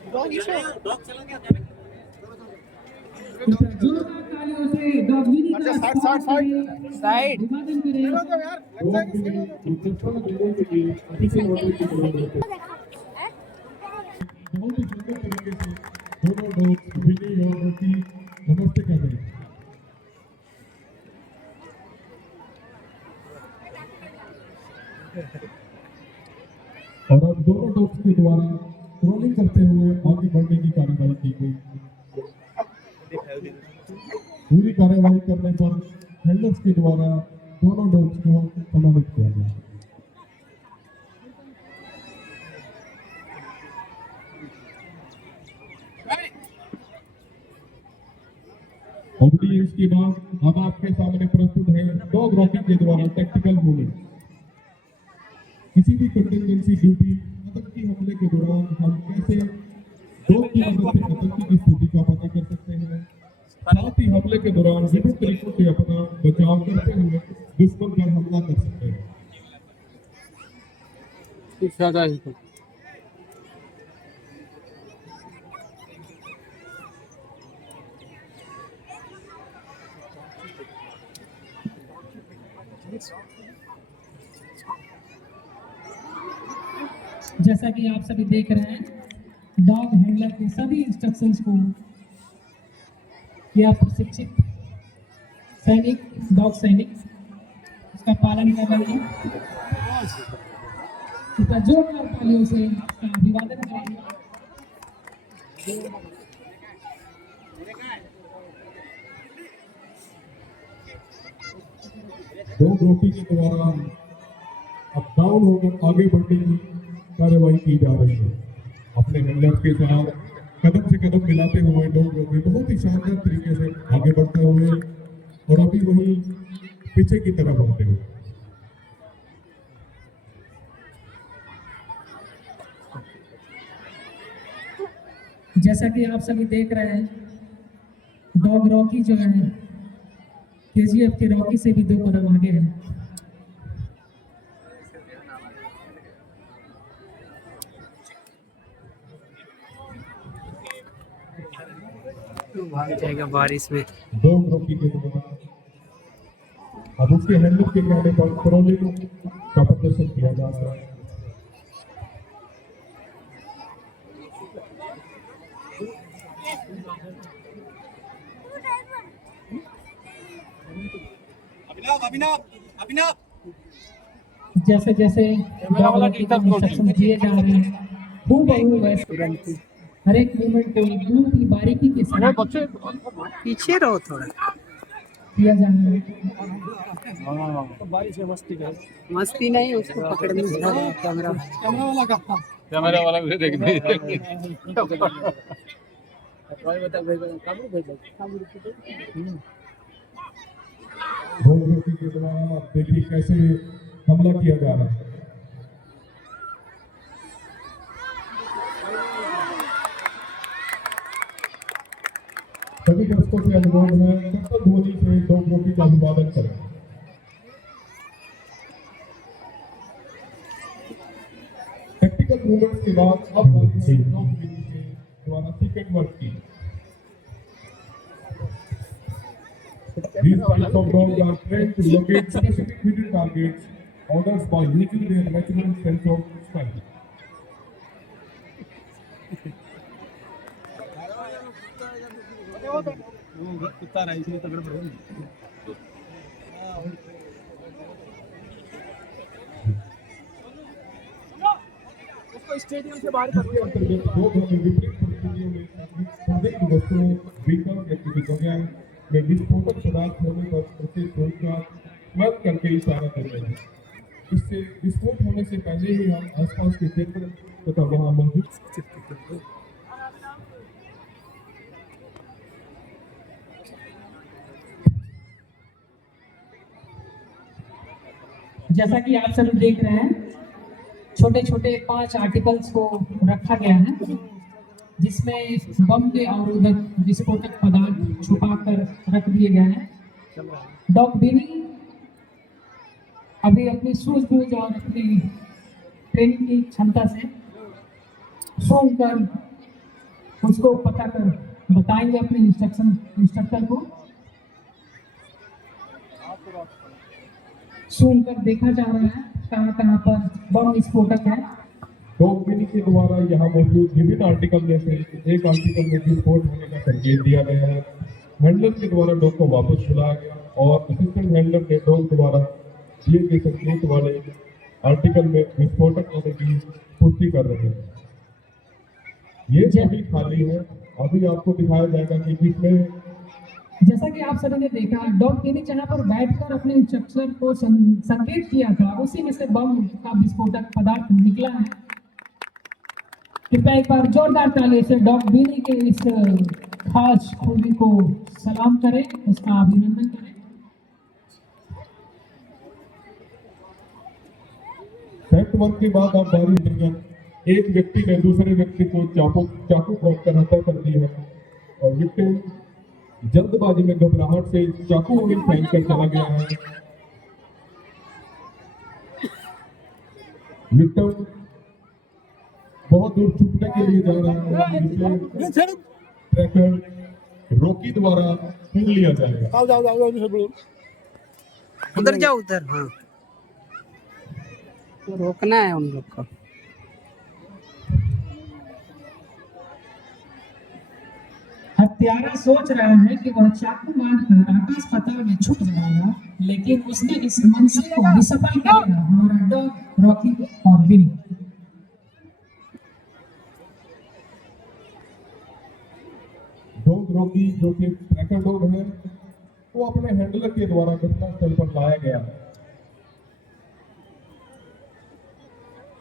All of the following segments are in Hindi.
जोरदार तालियों से डॉग विनी का स्वागत करें, साइड अभिवादन करें। बहुत ही सुंदर तरीके से दोनों डॉग्स विनी और रॉकी नमस्ते कर रहे हैं। और अब दोनों डॉग्स के द्वारा ट्रोलिंग करते हुए आगे बढ़ने की कार्रवाई की गई। पूरी कार्रवाई करने पर हैंडलर्स के द्वारा दोनों डॉग्स को सम्मानित किया गया। ऑडियंस के बाद अब आपके सामने प्रस्तुत है डॉग रॉकी के द्वारा टैक्टिकल मूवमेंट। किसी भी कंटिजेंसी ड्यूटी आतंकी हमले के दौरान हम कैसे डॉग की मदद से आतंकी की स्थिति का पता कर सकते हैं, साथ ही हमले के दौरान विभिन्न तरीकों से अपना बचाव करते हुए दुश्मन पर हमला कर सकते हैं। जैसा कि आप सभी देख रहे हैं, डॉग हैंडलर के सभी इंस्ट्रक्शंस को या प्रशिक्षित सैनिक डॉग सैनिक उसका पालन कर रहे हैं। इसका जोरदार तालियों से इसका अभिवादन करेंगे। डॉग रॉकी के द्वारा अब डाउन होकर आगे बढ़ने की कार्रवाई की जा रही है। अपने हैंडलर्स के साथ कदम से कदम मिलाते हुए डॉग रॉकी बहुत ही शानदार तरीके से आगे बढ़ते हुए और अभी वही पीछे की तरफ आते हुए। जैसा कि आप सभी देख रहे हैं, डॉग रॉकी जो है केजीएफ के रॉकी से भी 2 कदम आगे है। भाग जाएगा बारिश में। डॉग रॉकी के द्वारा अब उसके हैंडलर के कहने पर ट्रोलिंग का प्रदर्शन किया जा रहा है। अभिनव जैसे जैसे इंस्ट्रक्शन दिए जा रहे हैं, हूबहू वैसे हर एक मूवमेंट को बहुत ही बारीकी के साथ पीछे रहो थोड़ा। किया जा रहा है। बारिश में मस्ती कर मस्ती नहीं, उसको पकड़ने कैमरा कैमरा वाला भी देख डॉग रॉकी के द्वारा आप देखिए कैसे हमला किया जा रहा है। सभी दर्शकों से अनुरोध है कर्तव्य ध्वनि से डॉग रॉकी का अभिवादन करें। टैक्टिकल मूवमेंट के बाद अब डॉग रॉकी के द्वारा सीक्रेट वर्क की। These types of dogs are trained to locate specific hidden targets, orders by using their natural sense of smell. कुत्ता रहा इसलिए तगड़ पड़ उसको स्टेडियम से बाहर कर दिया। विपरीत परिस्थितियों में संदिग्ध वस्तुओं, व्हीकल या किसी जगह में विस्फोटक पदार्थ होने पर उसे सोचकर स्मैश करके इशारा करते हैं। इससे विस्फोट होने से पहले ही हम आसपास के क्षेत्र तथा वहां मौजूद जैसा कि आप सभी देख रहे हैं, छोटे छोटे 5 आर्टिकल्स को रखा गया है, जिसमें बम के अवरोधक विस्फोटक पदार्थ छुपा कर रख दिए गए हैं। डॉग विनी अभी अपनी सूझबूझ और अपनी ट्रेनिंग की क्षमता से सूंघकर उसको पता कर बताएंगे अपने इंस्ट्रक्टर को। सुन कर देखा जा रहा है कहाँ कहाँ पर बम विस्फोटक है। डॉग मिनी के द्वारा यहाँ मौजूद विभिन्न आर्टिकल में से एक आर्टिकल में विस्फोट होने का संकेत दिया गया है। हैंडलर के द्वारा डॉग को वापस बुलाया गया और असिस्टेंट हैंडलर ने डॉग द्वारा दिए गए संकेत वाले आर्टिकल में विस्फोटक होने की पुष्टि कर रहे हैं। ये सभी खाली है। अभी आपको दिखाया जाएगा कि किसमें। जैसा कि आप सभी ने देखा, डॉग मिनी जहाँ पर बैठकर अपने इंस्ट्रक्टर को संकेत किया था, उसी में से बम का विस्फोटक पदार्थ निकला है। कृपया एक बार जोरदार ताली से डॉग मिनी के इस खास खूबी को सलाम करें, उसका अभिनंदन करें। फैक्ट 1 के बाद आप बारी अंतर्गत एक व्यक्ति ने दूसरे व्यक्ति को चाकू काटकर हत्या कर दी है और विक्टिम जल्दबाजी में घबराहट से चाकू उंगली फेंक कर चला गया है। विक्टिम बहुत दूर छुपने के लिए जा रहा है, जिसे ट्रैकर रॉकी द्वारा छीन लिया जाएगा। उधर जाओ उधर। हाँ, तो रोकना है उन लोग को। हत्यारा सोच रहा है कि वह चाकू मारकर आकाश पाताल में छुप जाएगा, लेकिन उसने इस मंशा को विसफल करेगा हमारा डॉग रॉकी और विनी। डॉग रॉकी जो कि ट्रैकर डॉग है, वो अपने हैंडलर के द्वारा घटनास्थल पर लाया गया है।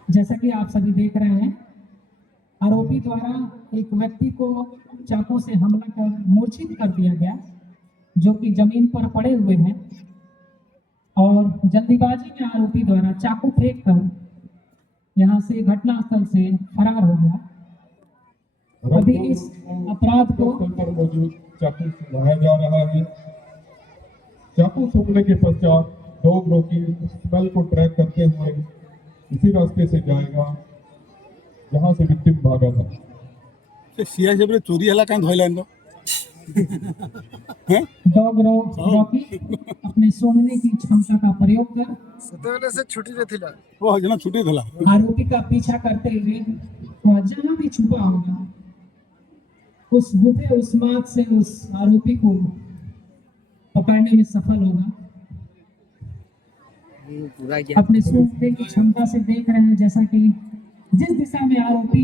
जैसा कि आप सभी देख रहे हैं, आरोपी द्वारा एक व्यक्ति को चाकू से हमला कर मूर्छित कर दिया गया, जो कि जमीन पर पड़े हुए हैं, और जल्दीबाजी में आरोपी द्वारा चाकू फेंक कर यहां से घटनास्थल से फरार हो गया। अभी इस अपराध को स्थल पर मौजूद चाकू सुनाया जा रहा है। चाकू सूंघने के पश्चात डॉग रॉकी स्मेल को ट्रैक करते हुए इसी रास्ते से जाएगा जहां से विक्टिम भागा था। सिया जब चोरी हला कान धोइला इनको डॉग रॉकी अपने सूंघने की क्षमता का प्रयोग कर सतवेले से छुट्टी रे थिला वो जना छुट्टी थला आरोपी का पीछा करते हुए वह जहां भी छुपा होगा उस गुफे उस्मात से उस आरोपी को पकड़ने में सफल होगा। पूरा ज्ञान अपने सूंघने की क्षमता से देख रहे हैं, जैसा कि जिस दिशा में आरोपी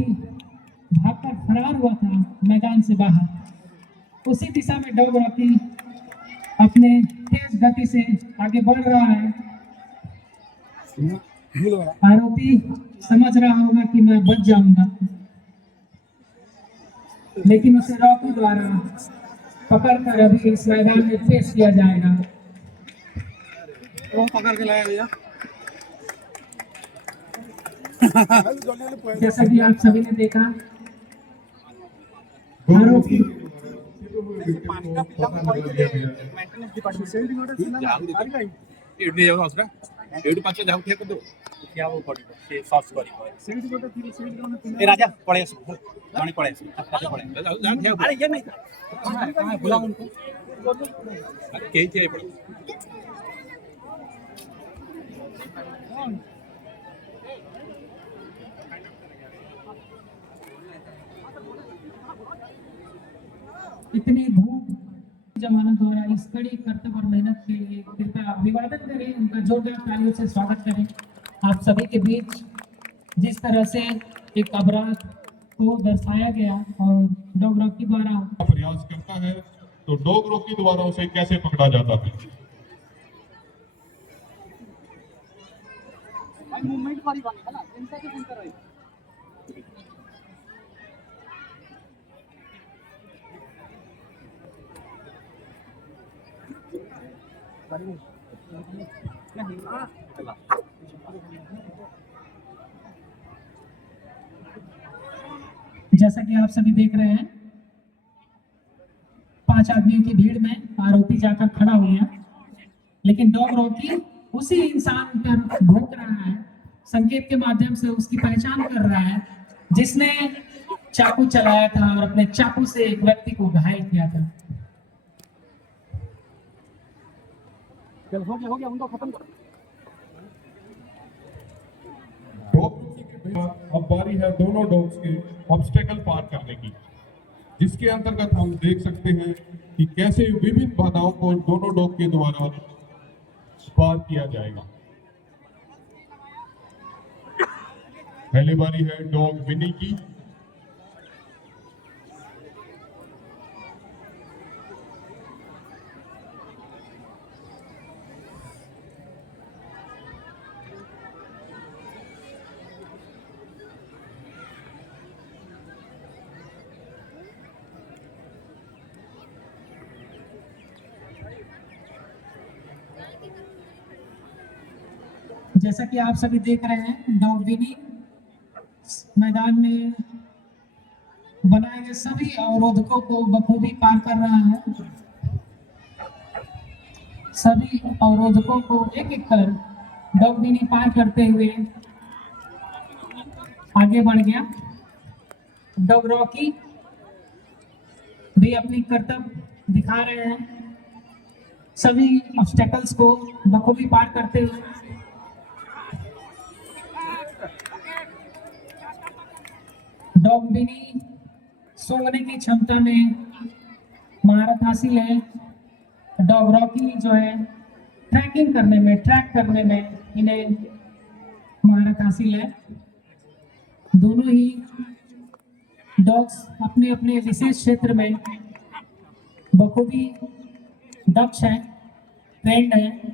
भागकर फरार हुआ था मैदान से बाहर, उसी दिशा में डॉग रॉकी अपने तेज गति से आगे बढ़ रहा है। आरोपी समझ रहा होगा कि मैं बच जाऊंगा, लेकिन उसे रॉकी द्वारा पकड़कर अभी इस मैदान में पेश किया जाएगा। वो पकड़ के लाया भैया। जैसा कि आप सभी ने देखा, आरोपी राजा पड़े पानी पड़े अरे ये नहीं बुला उनको कहीं थे इतनी धूप जमानत हो रहा है, इस कड़ी कर्तव्य और मेहनत के लिए कृपया अभिवादन करें, उनका जोरदार तालियों से स्वागत करें। आप सभी के बीच जिस तरह से एक अपराध को दर्शाया गया और डॉग रॉकी द्वारा प्रयास करता है, तो डॉग रॉकी द्वारा उसे कैसे पकड़ा जाता है। मूवमेंट वाली बात है ना, इनका तो कर रही जैसा कि आप सभी देख रहे हैं, 5 आदमियों की भीड़ में आरोपी जाकर खड़ा हो गया, लेकिन डॉग रॉकी उसी इंसान पर भौंक रहा है, संकेत के माध्यम से उसकी पहचान कर रहा है, जिसने चाकू चलाया था और अपने चाकू से एक व्यक्ति को घायल किया था। चल हो गया उनको खत्म करो। डॉग के बाद अब बारी है दोनों डॉग्स के ऑब्स्टेकल पार करने की, जिसके अंतर्गत हम देख सकते हैं कि कैसे विभिन्न बाधाओं को दोनों डॉग के द्वारा पार किया जाएगा। पहली बारी है डॉग विनी की। जैसा कि आप सभी देख रहे हैं, डॉग विनी मैदान में बनाए गए सभी अवरोधकों को बखूबी पार कर रहा है। सभी अवरोधकों को एक एक कर डॉग विनी पार करते हुए आगे बढ़ गया। डॉग रॉकी भी अपनी कर्तव्य दिखा रहे हैं, सभी ऑब्स्टेकल्स को बखूबी पार करते हुए। डॉग विनी सूंघने की क्षमता में महारत हासिल है। डॉग रॉकी जो है ट्रैक करने में इन्हें महारत हासिल है। दोनों ही डॉग्स अपने अपने विशेष क्षेत्र में बखूबी दक्ष हैं, ट्रेंड हैं।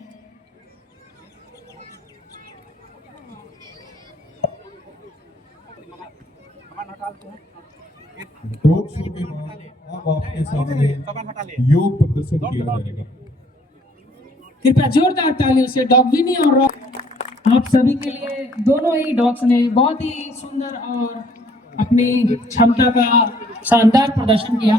डॉग शो के बाद अब आपके सामने योग प्रदर्शन किया जाएगा। कृपया जोरदार तालियों से डॉग विनी और रॉक आप सभी के लिए। दोनों ही डॉग्स ने बहुत ही सुंदर और अपनी क्षमता का शानदार प्रदर्शन किया।